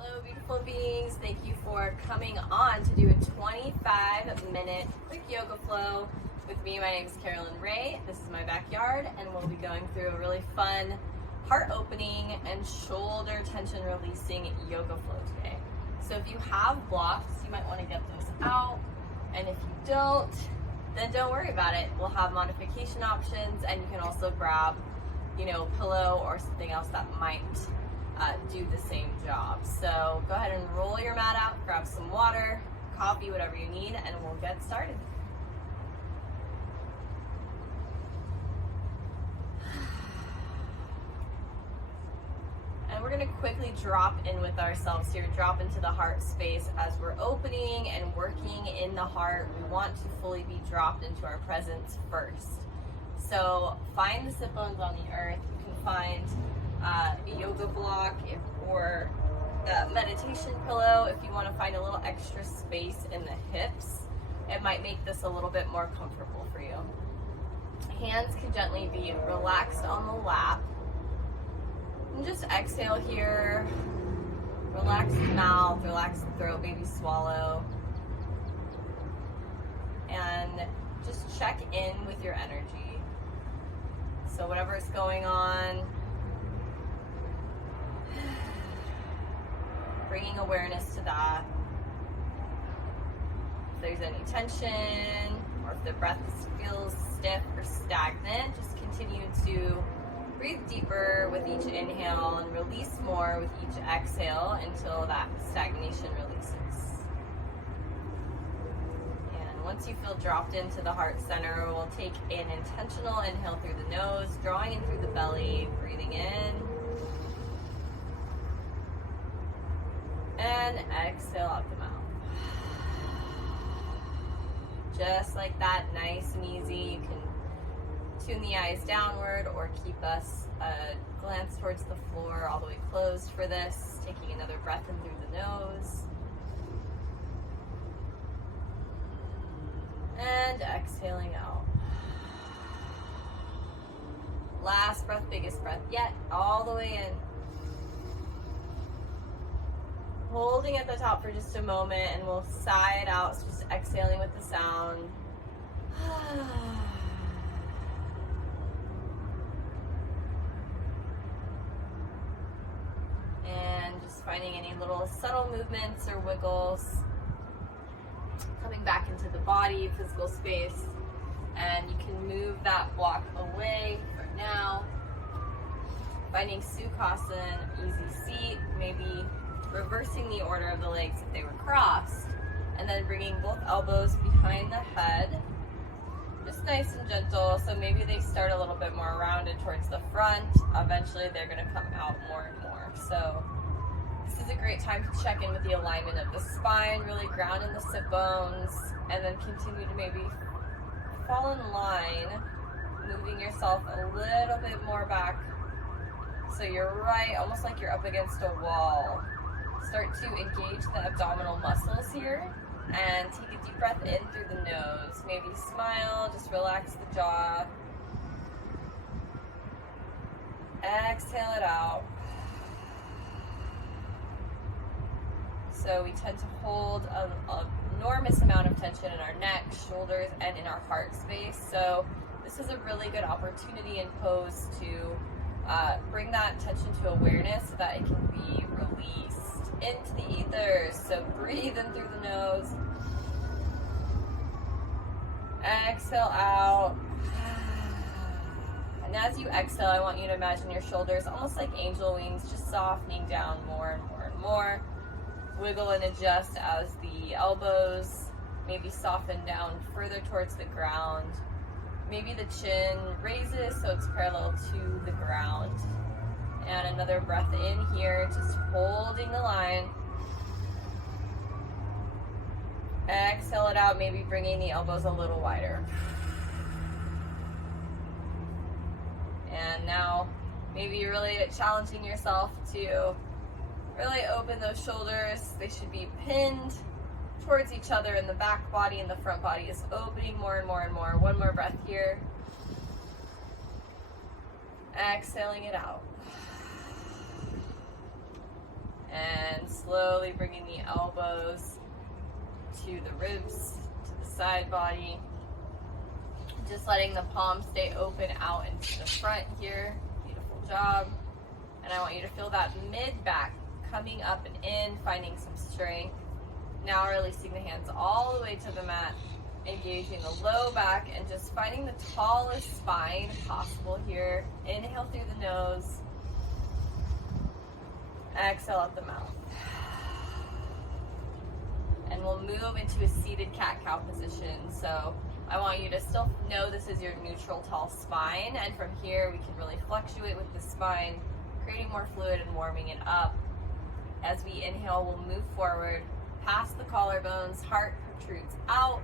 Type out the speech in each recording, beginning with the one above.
Hello, beautiful beings. Thank you for coming on to do a 25-minute quick yoga flow with me. My name is Carolyn Ray. This is my backyard, and we'll be going through a really fun heart opening and shoulder tension releasing yoga flow today. So if you have blocks, you might want to get those out, and if you don't, then don't worry about it. We'll have modification options, and you can also grab, pillow or something else that might do the same job. So go ahead and roll your mat out, grab some water, coffee, whatever you need, and we'll get started. And we're going to quickly drop in with ourselves here, drop into the heart space as we're opening and working in the heart. We want to fully be dropped into our presence first. So find the sit bones on the earth. You can find a yoga block or a meditation pillow if you want to find a little extra space in the hips. It might make this a little bit more comfortable for you. Hands can gently be relaxed on the lap. And just exhale here. Relax the mouth, relax the throat, maybe swallow. And just check in with your energy. So whatever is going on, bringing awareness to that. If there's any tension or if the breath feels stiff or stagnant, just continue to breathe deeper with each inhale and release more with each exhale until that stagnation releases. And once you feel dropped into the heart center, we'll take an intentional inhale through the nose, drawing in through the belly, breathing in. And exhale out the mouth. Just like that, nice and easy. You can tune the eyes downward or keep us glance towards the floor all the way closed for this. Taking another breath in through the nose. And exhaling out. Last breath, biggest breath yet, all the way in. Holding at the top for just a moment, and we'll sigh it out, so just exhaling with the sound. And just finding any little subtle movements or wiggles. Coming back into the body, physical space. And you can move that block away for now. Finding Sukhasana, easy seat, maybe reversing the order of the legs if they were crossed, and then bringing both elbows behind the head, just nice and gentle. So maybe they start a little bit more rounded towards the front. Eventually they're going to come out more and more. So this is a great time to check in with the alignment of the spine, really ground in the sit bones, and then continue to maybe fall in line, moving yourself a little bit more back so you're right, almost like you're up against a wall. Start to engage the abdominal muscles here and take a deep breath in through the nose. Maybe smile, just relax the jaw. Exhale it out. So we tend to hold an enormous amount of tension in our neck, shoulders, and in our heart space. So this is a really good opportunity and pose to bring that tension to awareness so that it can be released into the ethers. So breathe in through the nose. Exhale out. And as you exhale, I want you to imagine your shoulders almost like angel wings, just softening down more and more and more. Wiggle and adjust as the elbows maybe soften down further towards the ground. Maybe the chin raises so it's parallel to the ground. And another breath in here, just holding the line. Exhale it out, maybe bringing the elbows a little wider. And now, maybe you're really challenging yourself to really open those shoulders. They should be pinned towards each other, and the back body and the front body is opening more and more and more. One more breath here. Exhaling it out. And slowly bringing the elbows to the ribs, to the side body. Just letting the palms stay open out into the front here. Beautiful job. And I want you to feel that mid back coming up and in, finding some strength. Now releasing the hands all the way to the mat, engaging the low back and just finding the tallest spine possible here. Inhale through the nose. Exhale out the mouth. And we'll move into a seated cat-cow position. So I want you to still know this is your neutral tall spine, and from here we can really fluctuate with the spine, creating more fluid and warming it up. As we inhale, we'll move forward past the collarbones, heart protrudes out.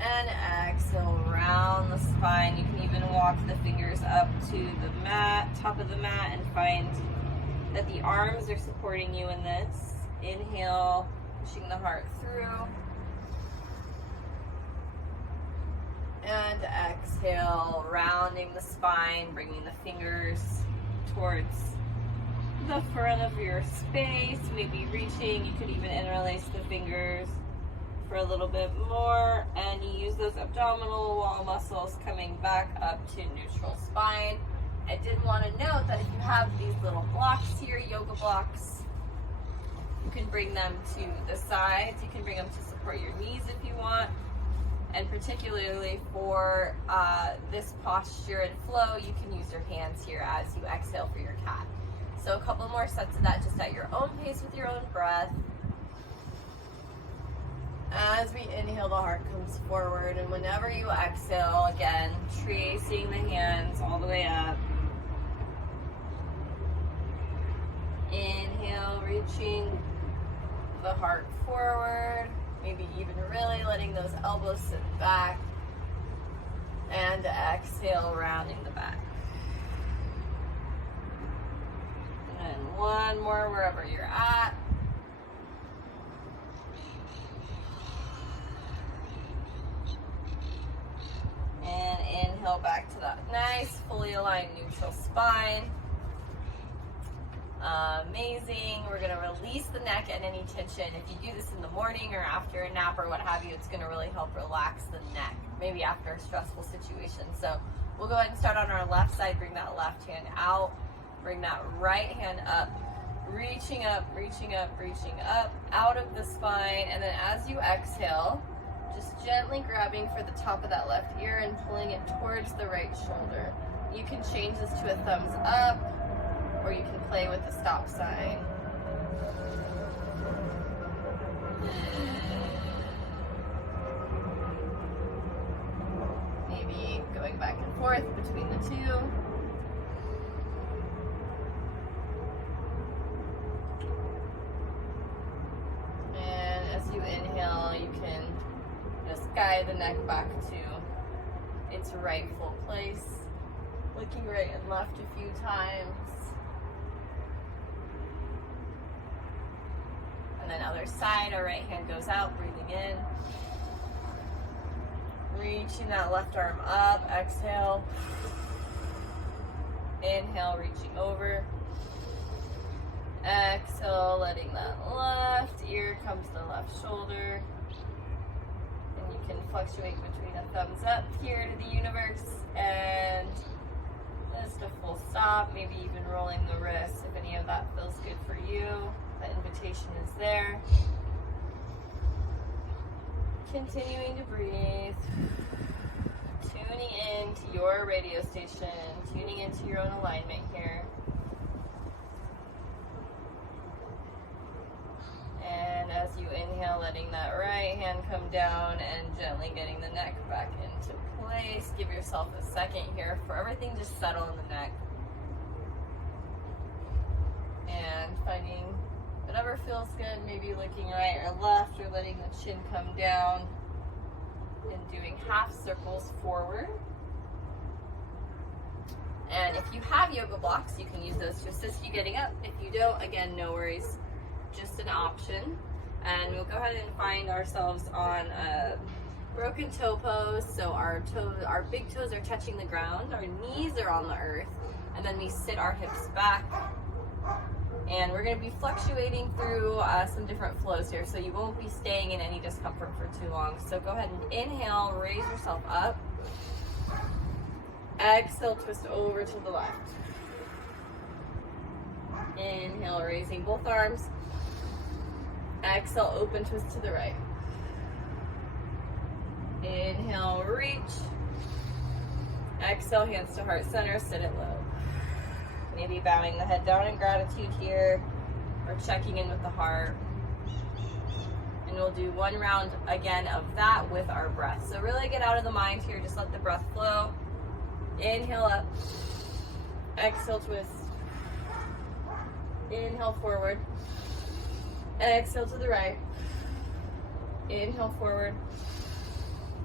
And exhale, round the spine. You can even walk the fingers up to the mat, top of the mat, and find that the arms are supporting you in this. Inhale, pushing the heart through. And exhale, rounding the spine, bringing the fingers towards the front of your space. Maybe reaching, you could even interlace the fingers for a little bit more. And you use those abdominal wall muscles coming back up to neutral spine. I did want to note that if you have these little blocks here, yoga blocks, you can bring them to the sides. You can bring them to support your knees if you want. And particularly for this posture and flow, you can use your hands here as you exhale for your cat. So a couple more sets of that just at your own pace with your own breath. As we inhale, the heart comes forward, and whenever you exhale, again, tracing the hands all the way up. Inhale, reaching the heart forward. Maybe even really letting those elbows sit back. And exhale, rounding the back. And then one more wherever you're at. And inhale back to that nice, fully aligned neutral spine. Amazing. We're going to release the neck and any tension. If you do this in the morning or after a nap or what have you, it's going to really help relax the neck, maybe after a stressful situation. So we'll go ahead and start on our left side. Bring that left hand out. Bring that right hand up. Reaching up, reaching up, reaching up, out of the spine. And then as you exhale, just gently grabbing for the top of that left ear and pulling it towards the right shoulder. You can change this to a thumbs up, or you can play with the stop sign. Maybe going back and forth between the two. And as you inhale, you can just guide the neck back to its rightful place. Looking right and left a few times. And then other side, our right hand goes out, breathing in. Reaching that left arm up, exhale. Inhale, reaching over. Exhale, letting that left ear come to the left shoulder. And you can fluctuate between a thumbs up here to the universe and just a full stop, maybe even rolling the wrists if any of that feels good for you. The invitation is there. Continuing to breathe. Tuning into your radio station. Tuning into your own alignment here. And as you inhale, letting that right hand come down and gently getting the neck back into place. Give yourself a second here for everything to settle in the neck. And finding whatever feels good, maybe looking right or left or letting the chin come down and doing half circles forward. And if you have yoga blocks, you can use those to assist you getting up. If you don't, again, no worries, just an option. And we'll go ahead and find ourselves on a broken toe pose. So our big toes are touching the ground, our knees are on the earth, and then we sit our hips back. And we're going to be fluctuating through some different flows here, so you won't be staying in any discomfort for too long. So go ahead and inhale, raise yourself up. Exhale, twist over to the left. Inhale, raising both arms. Exhale, open twist to the right. Inhale, reach. Exhale, hands to heart center, sit it low. Maybe bowing the head down in gratitude here, or checking in with the heart. And we'll do one round again of that with our breath. So really get out of the mind here, just let the breath flow. Inhale up. Exhale, twist. Inhale, forward. Exhale to the right. Inhale, forward.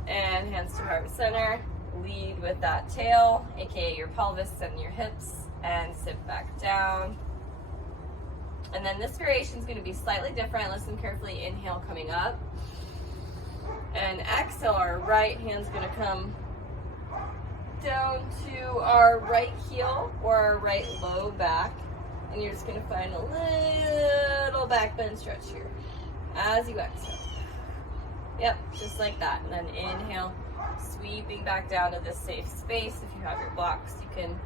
And hands to heart center. Lead with that tail, aka your pelvis and your hips, and sit back down. And then this variation is going to be slightly different. Listen carefully. Inhale, coming up. And exhale, our right hand's going to come down to our right heel or our right low back. And you're just going to find a little back bend stretch here as you exhale. Yep, just like that. And then inhale, sweeping back down to this safe space. If you have your blocks, you can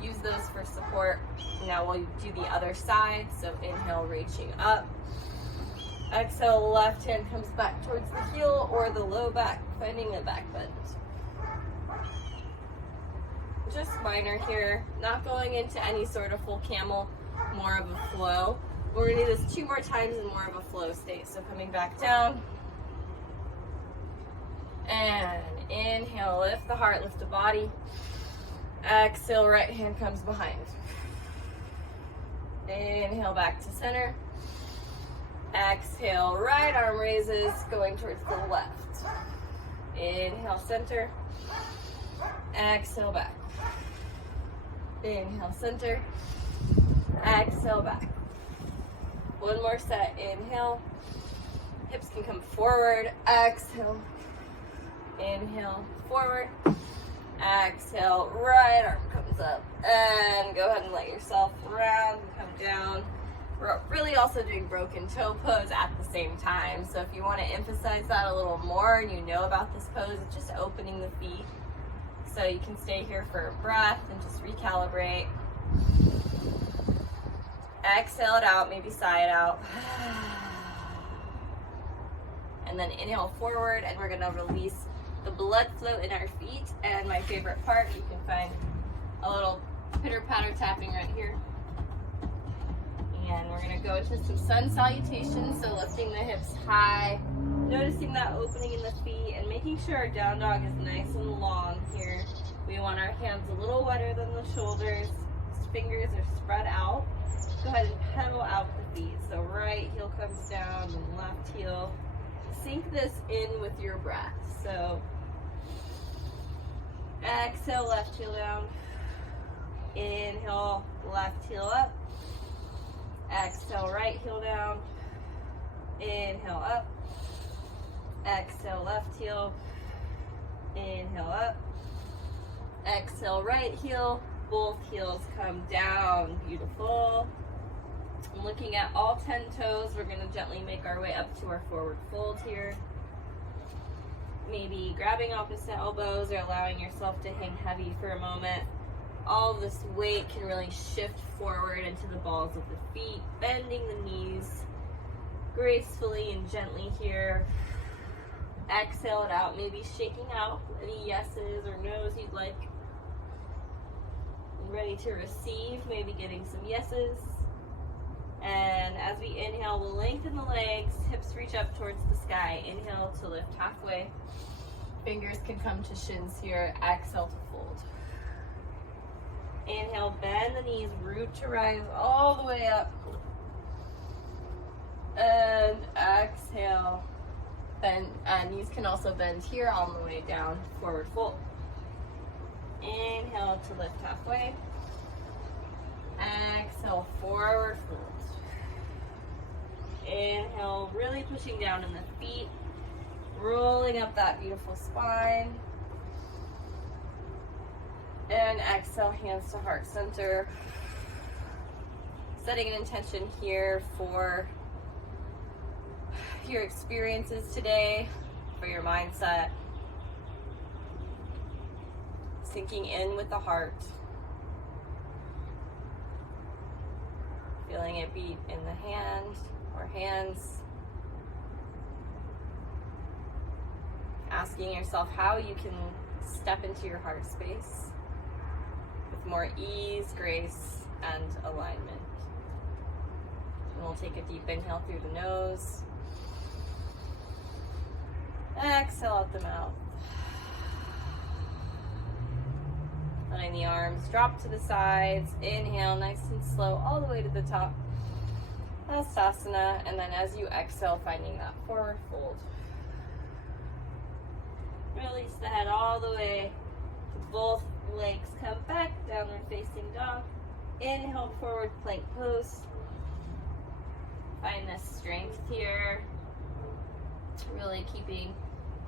use those for support. Now we'll do the other side. So inhale, reaching up. Exhale, left hand comes back towards the heel or the low back, finding the back bend. Just minor here, not going into any sort of full camel, more of a flow. We're gonna do this 2 more times in more of a flow state. So coming back down. And inhale, lift the heart, lift the body. Exhale, right hand comes behind. Inhale, back to center. Exhale, right arm raises, going towards the left. Inhale, center. Exhale, back. Inhale, center. Exhale, back. One more set. Inhale. Hips can come forward. Exhale. Inhale, forward. Exhale, right arm comes up. And go ahead and let yourself round and come down. We're really also doing broken toe pose at the same time. So if you want to emphasize that a little more and you know about this pose, it's just opening the feet. So you can stay here for a breath and just recalibrate. Exhale it out, maybe sigh it out. And then inhale forward, and we're gonna release the blood flow in our feet. And my favorite part, you can find a little pitter-patter tapping right here. And we're gonna go into some sun salutations, so lifting the hips high, noticing that opening in the feet, and making sure our down dog is nice and long here. We want our hands a little wider than the shoulders, fingers are spread out. Go ahead and pedal out the feet. So right heel comes down and left heel. Sink this in with your breath. So exhale, left heel down. Inhale, left heel up. Exhale, right heel down. Inhale, up. Exhale, left heel. Inhale, up. Exhale, right heel. Both heels come down. Beautiful. I'm looking at all 10 toes. We're going to gently make our way up to our forward fold here. Maybe grabbing opposite elbows or allowing yourself to hang heavy for a moment. All of this weight can really shift forward into the balls of the feet, bending the knees gracefully and gently here. Exhale it out, maybe shaking out any yeses or nos you'd like. Ready to receive, maybe getting some yeses. And as we inhale, we'll lengthen the legs, hips reach up towards the sky. Inhale to lift halfway. Fingers can come to shins here. Exhale to fold. Inhale, bend the knees, root to rise all the way up. And exhale. Bend, knees can also bend here on the way down, forward fold. Inhale to lift halfway. Exhale, forward fold. Inhale, really pushing down in the feet, rolling up that beautiful spine. And exhale, hands to heart center. setting an intention here for your experiences today, for your mindset. Sinking in with the heart. Feeling it beat in the hand or hands. Asking yourself how you can step into your heart space with more ease, grace, and alignment. And we'll take a deep inhale through the nose. Exhale out the mouth. Letting the arms drop to the sides. Inhale nice and slow all the way to the top. Hastasana. And then as you exhale, finding that forward fold. Release the head all the way. Both legs come back. Downward facing dog. Inhale, forward plank pose. Find this strength here. Really keeping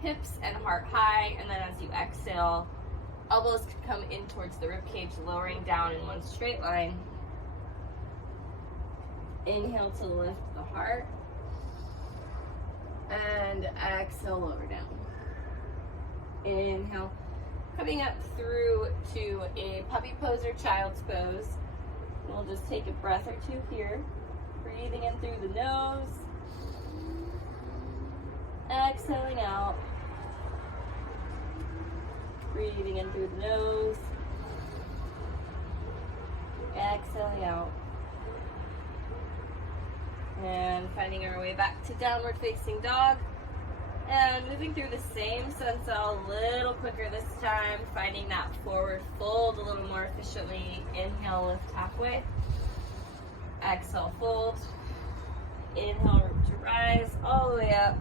hips and heart high. And then as you exhale, elbows can come in towards the ribcage, lowering down in one straight line. Inhale to lift the heart. And exhale, lower down. Inhale, coming up through to a puppy pose or child's pose. And we'll just take a breath or two here. Breathing in through the nose. Exhaling out. Breathing in through the nose. Exhaling out. And finding our way back to downward facing dog. And moving through the same sun cell a little quicker this time. Finding that forward fold a little more efficiently. Inhale, lift halfway. Exhale, fold. Inhale, root to rise all the way up.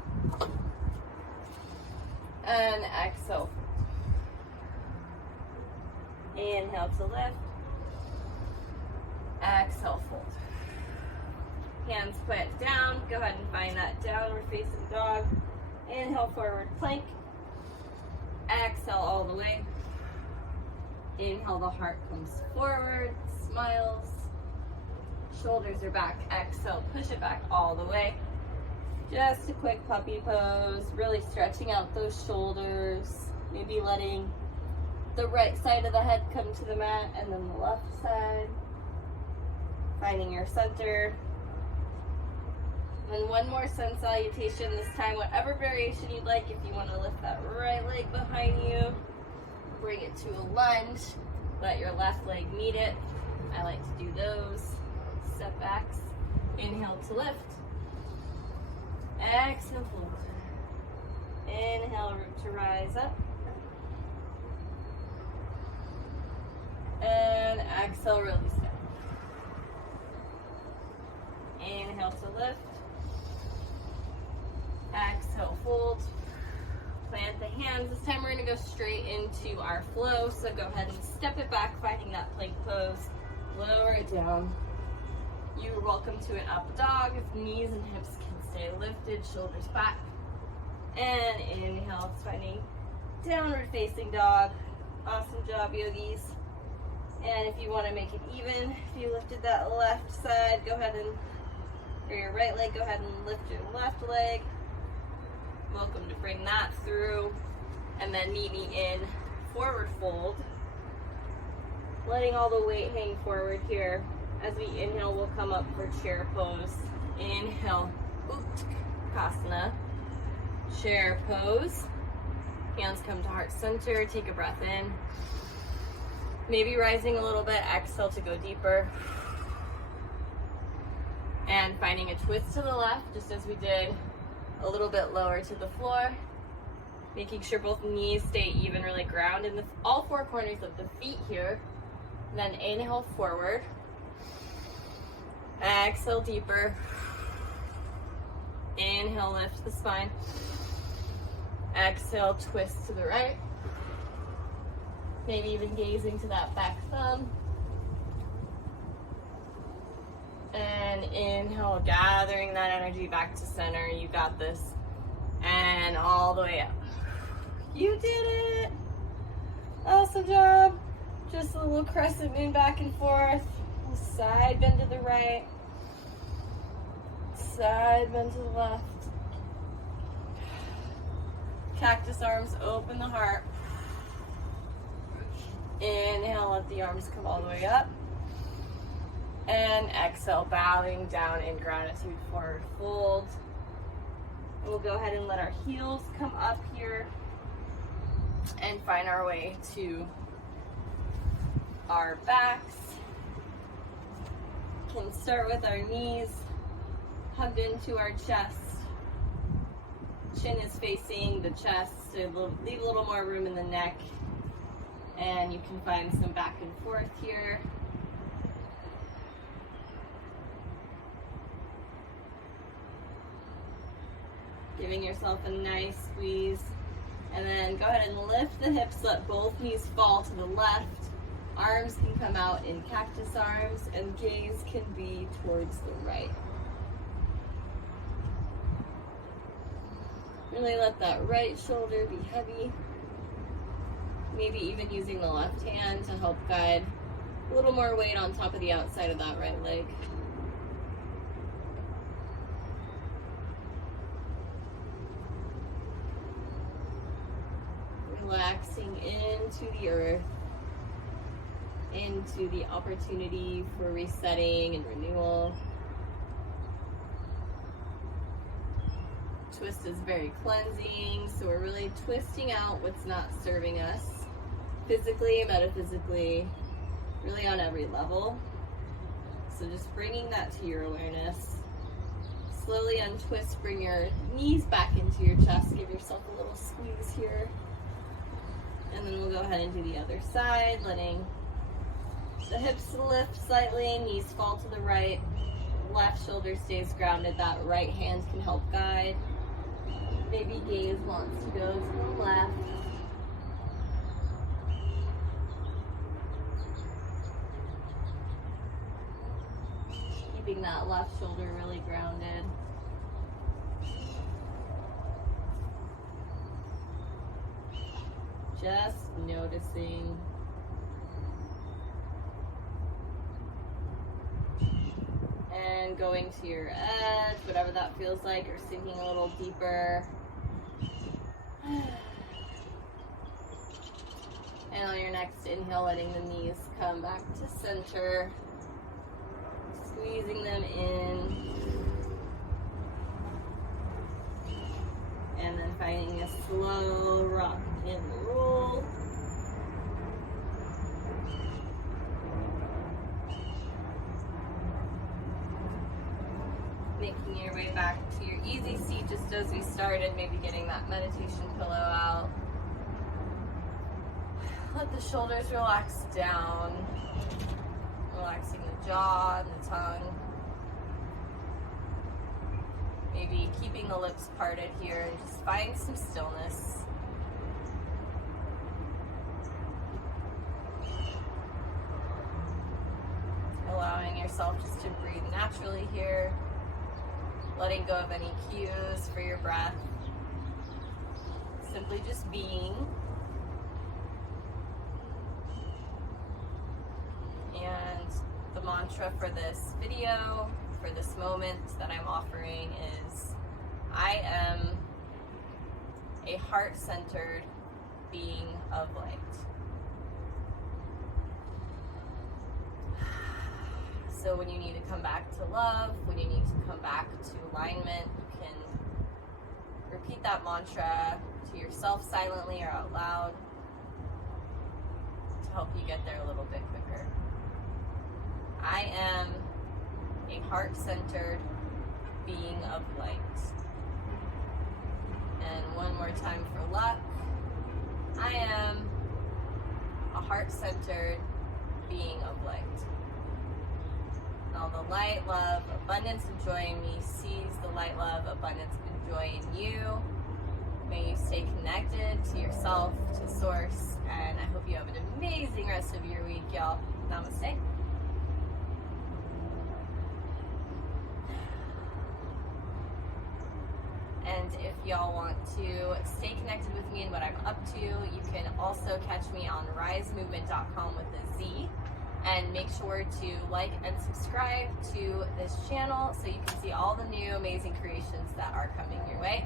And exhale. Inhale to lift. Exhale, fold. Hands plant down. Go ahead and find that downward facing dog. Inhale, forward plank. Exhale all the way. Inhale, the heart comes forward, smiles. Shoulders are back. Exhale, push it back all the way. Just a quick puppy pose. Really stretching out those shoulders. Maybe letting the right side of the head come to the mat and then the left side. Finding your center. And one more sun salutation this time, whatever variation you'd like. If you want to lift that right leg behind you, bring it to a lunge. Let your left leg meet it. I like to do those. Step backs. Inhale to lift. Exhale, fold. Inhale, root to rise up. And exhale, release down. Inhale to lift. Exhale, fold. Plant the hands. This time we're going to go straight into our flow. So go ahead and step it back, finding that plank pose. Lower it down. You're welcome to an up dog if knees and hips can stay lifted, shoulders back. And inhale, finding downward facing dog. Awesome job, yogis. And if you want to make it even, if you lifted that left side, go ahead and, or your right leg, go ahead and lift your left leg. Welcome to bring that through. And then meet me in forward fold. Letting all the weight hang forward here. As we inhale, we'll come up for chair pose. Inhale, Uttanasana. Chair pose. Hands come to heart center. Take a breath in. Maybe rising a little bit. Exhale to go deeper. And finding a twist to the left, just as we did, a little bit lower to the floor. Making sure both knees stay even, really ground in all four corners of the feet here. Then inhale forward. Exhale deeper. Inhale, lift the spine. Exhale, twist to the right. Maybe even gazing to that back thumb. And inhale, gathering that energy back to center. You got this. And all the way up. You did it! Awesome job. Just a little crescent moon back and forth. Side bend to the right. Side bend to the left. Cactus arms, open the heart. Inhale, let the arms come all the way up. And exhale, bowing down in gratitude, forward fold. And we'll go ahead and let our heels come up here and find our way to our backs. Can start with our knees hugged into our chest. Chin is facing the chest, so leave a little more room in the neck. And you can find some back and forth here. Giving yourself a nice squeeze. And then go ahead and lift the hips, let both knees fall to the left. Arms can come out in cactus arms, and gaze can be towards the right. Really let that right shoulder be heavy. Maybe even using the left hand to help guide a little more weight on top of the outside of that right leg. Relaxing into the earth, into the opportunity for resetting and renewal. Twist is very cleansing, so we're really twisting out what's not serving us, physically, metaphysically, really on every level. So just bringing that to your awareness. Slowly untwist, bring your knees back into your chest, give yourself a little squeeze here. And then we'll go ahead and do the other side, letting the hips lift slightly, knees fall to the right, left shoulder stays grounded, that right hand can help guide. Maybe gaze wants to go to the left. Keeping that left shoulder really grounded. Just noticing. And going to your edge, whatever that feels like, or sinking a little deeper. And on your next inhale, letting the knees come back to center. Squeezing them in. And then finding a slow rock and roll. Making your way back to your easy seat just as we started, maybe getting that meditation pillow out. Let the shoulders relax down, relaxing the jaw and the tongue. Maybe keeping the lips parted here and just find some stillness. Allowing yourself just to breathe naturally here. Letting go of any cues for your breath. Simply just being. And the mantra for this video, for this moment that I'm offering is, I am a heart-centered being of light. So when you need to come back to love, when you need to come back to alignment, you can repeat that mantra to yourself silently or out loud to help you get there a little bit quicker. I am a heart-centered being of light. And one more time for luck. I am a heart-centered being of light. All the light, love, abundance, and joy in me sees the light, love, abundance, and joy in you. May you stay connected to yourself, to Source, and I hope you have an amazing rest of your week, y'all. Namaste. And if y'all want to stay connected with me and what I'm up to, you can also catch me on risemovement.com with a Z. And make sure to like and subscribe to this channel so you can see all the new amazing creations that are coming your way.